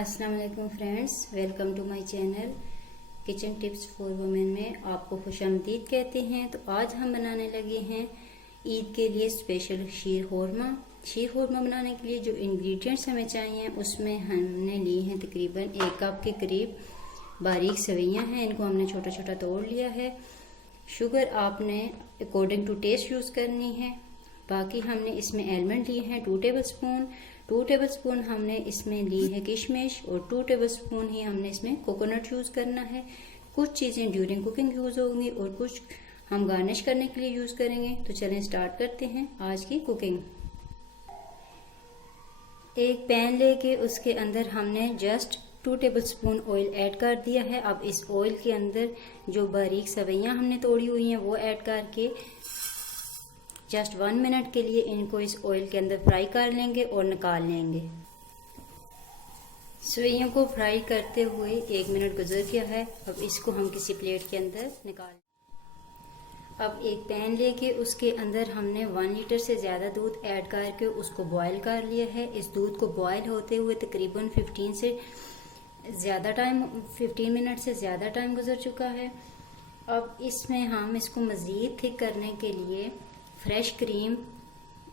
अस्सलाम वालेकुम friends, welcome to my channel kitchen tips for women में आपको खुशामदीद कहते हैं। तो आज हम बनाने लगे हैं ईद के लिए स्पेशल शीर खोरमा। शीर खोरमा बनाने के लिए जो इंग्रेडिएंट्स हमें चाहिए उसमें हमने लिए हैं तकरीबन 1 कप के करीब बारीक सेवइयां हैं। इनको हमने छोटा छोटा तोड़ लिया है। शुगर आपने अकॉर्डिंग टू टेस्ट यूज़ करनी है। बाकी हमने इसमें आलमंड लिए हैं 2 टेबलस्पून। 2 टेबलस्पून हमने इसमें ली है किशमिश और 2 टेबलस्पून ही हमने इसमें कोकोनट यूज़ करना है। कुछ चीज़ें ड्यूरिंग कुकिंग यूज़ होंगी और कुछ हम गार्निश करने के लिए यूज़ करेंगे। तो चलें स्टार्ट करते हैं आज की कुकिंग। एक पैन लेके उसके अंदर हमने जस्ट 2 टेबलस्पून ऑयल ऐड कर दिया है। अब इस ऑयल के अंदर जो बारीक सेवइयां हमने तोड़ी हुई हैं वो ऐड करके जस्ट 1 मिनट के लिए इनको इस ऑयल के अंदर फ्राई कर लेंगे और निकाल लेंगे। सेवइयों को फ्राई करते हुए 1 मिनट गुजर गया है। अब इसको हम किसी प्लेट के अंदर निकाल। अब एक पैन लेके उसके अंदर हमने 1 लीटर से ज़्यादा दूध ऐड करके उसको बॉयल कर लिया है। इस दूध को बॉयल होते हुए तकरीबन 15 मिनट से ज़्यादा टाइम गुजर चुका है। अब इसमें हम इसको मज़ीद थिक करने के लिए फ्रेश क्रीम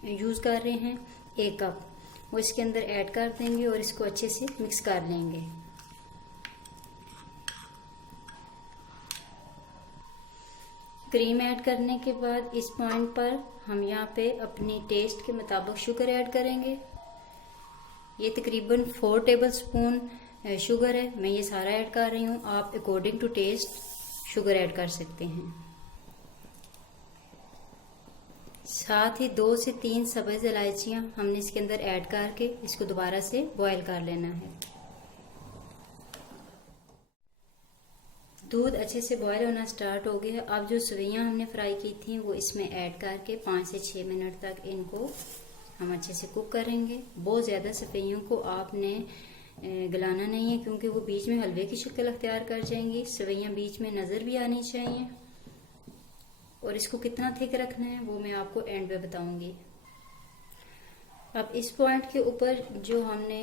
यूज़ कर रहे हैं 1 कप। वो इसके अंदर ऐड कर देंगे और इसको अच्छे से मिक्स कर लेंगे। क्रीम ऐड करने के बाद इस पॉइंट पर हम यहाँ पे अपनी टेस्ट के मुताबिक शुगर ऐड करेंगे। ये तकरीबन 4 टेबलस्पून शुगर है। मैं ये सारा ऐड कर रही हूँ। आप according to taste sugar add कर सकते हैं। साथ ही 2 से 3 सब्ज़ इलायचियाँ हमने इसके अंदर ऐड करके इसको दोबारा से बॉयल कर लेना है। दूध अच्छे से बॉयल होना स्टार्ट हो गया है। अब जो सेवइयां हमने फ्राई की थी वो इसमें ऐड करके 5 से 6 मिनट तक इनको हम अच्छे से कुक करेंगे। बहुत ज़्यादा सेवइयों को आपने गलाना नहीं है क्योंकि वो बीच में हलवे की शक्ल अख्तियार कर जाएंगी। सेवइयां बीच में नज़र भी आनी चाहिए और इसको कितना थिक रखना है वो मैं आपको एंड पे बताऊंगी। अब इस पॉइंट के ऊपर जो हमने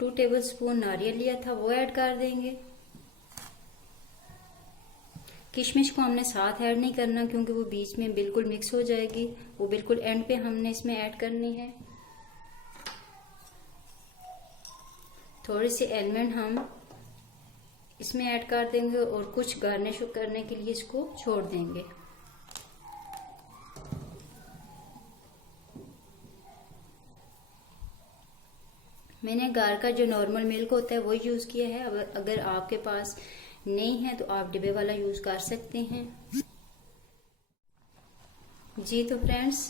2 टेबलस्पून नारियल लिया था वो ऐड कर देंगे। किशमिश को हमने साथ ऐड नहीं करना क्योंकि वो बीच में बिल्कुल मिक्स हो जाएगी। वो बिल्कुल एंड पे हमने इसमें ऐड करनी है। थोड़ी सी आलमंड हम इसमें ऐड कर देंगे और कुछ गार्निश करने के लिए इसको छोड़ देंगे। मैंने गार का जो नॉर्मल मिल्क होता है वो यूज़ किया है। अब अगर आपके पास नहीं है तो आप डिब्बे वाला यूज़ कर सकते हैं। जी तो फ्रेंड्स,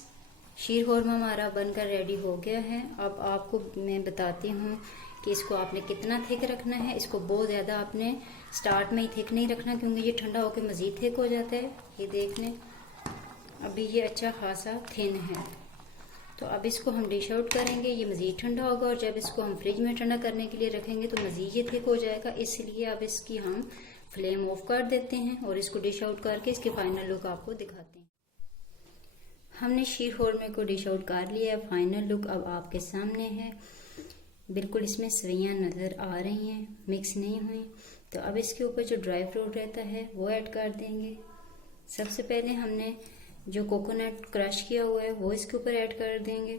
शीर खोरमा हमारा बनकर रेडी हो गया है। अब आपको मैं बताती हूँ कि इसको आपने कितना थिक रखना है। इसको बहुत ज़्यादा आपने स्टार्ट में ही थिक नहीं रखना क्योंकि ये ठंडा होकर मज़ीद थिक हो जाता है। ये देख लें, अभी ये अच्छा खासा थिन है। तो अब इसको हम डिश आउट करेंगे। ये मज़ीद ठंडा होगा और जब इसको हम फ्रिज में ठंडा करने के लिए रखेंगे तो मज़ीद ये थिक हो जाएगा। इसलिए अब इसकी हम फ्लेम ऑफ कर देते हैं और इसको डिश आउट करके इसके फाइनल लुक आपको दिखाते हैं। हमने शीर खोरमे को डिश आउट कर लिया है। फाइनल लुक अब आपके सामने है। बिल्कुल इसमें सेवइयां नज़र आ रही हैं, मिक्स नहीं हुई। तो अब इसके ऊपर जो ड्राई फ्रूट रहता है वो ऐड कर देंगे। सबसे पहले हमने जो कोकोनट क्रश किया हुआ है वो इसके ऊपर ऐड कर देंगे।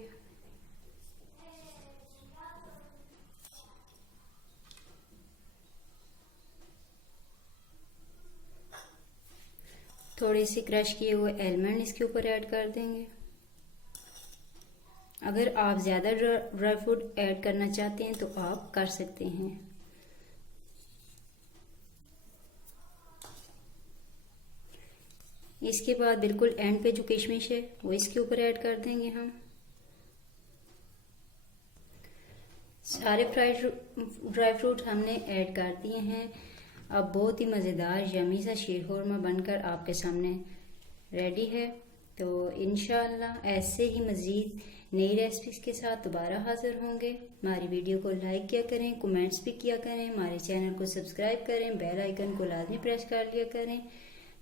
थोड़ी सी क्रश किए हुए आलमंड इसके ऊपर ऐड कर देंगे। अगर आप ज़्यादा ड्राई फ्रूट ऐड करना चाहते हैं तो आप कर सकते हैं। इसके बाद बिल्कुल एंड पे जो किशमिश है वो इसके ऊपर ऐड कर देंगे हम। सारे ड्राई फ्रूट हमने ऐड कर दिए हैं। अब बहुत ही मज़ेदार यमी सा शीर खोरमा बनकर आपके सामने रेडी है। तो इंशाल्लाह ऐसे ही मज़ीद नई रेसिपीज़ के साथ दोबारा हाजिर होंगे। हमारी वीडियो को लाइक किया करें, कमेंट्स भी किया करें, हमारे चैनल को सब्सक्राइब करें, बेल आइकन को लाजमी प्रेस कर लिया करें।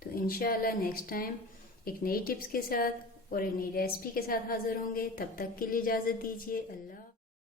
तो इंशाल्लाह नेक्स्ट टाइम एक नई टिप्स के साथ और एक नई रेसिपी के साथ हाजिर होंगे। तब तक के लिए इजाज़त दीजिए। अल्लाह।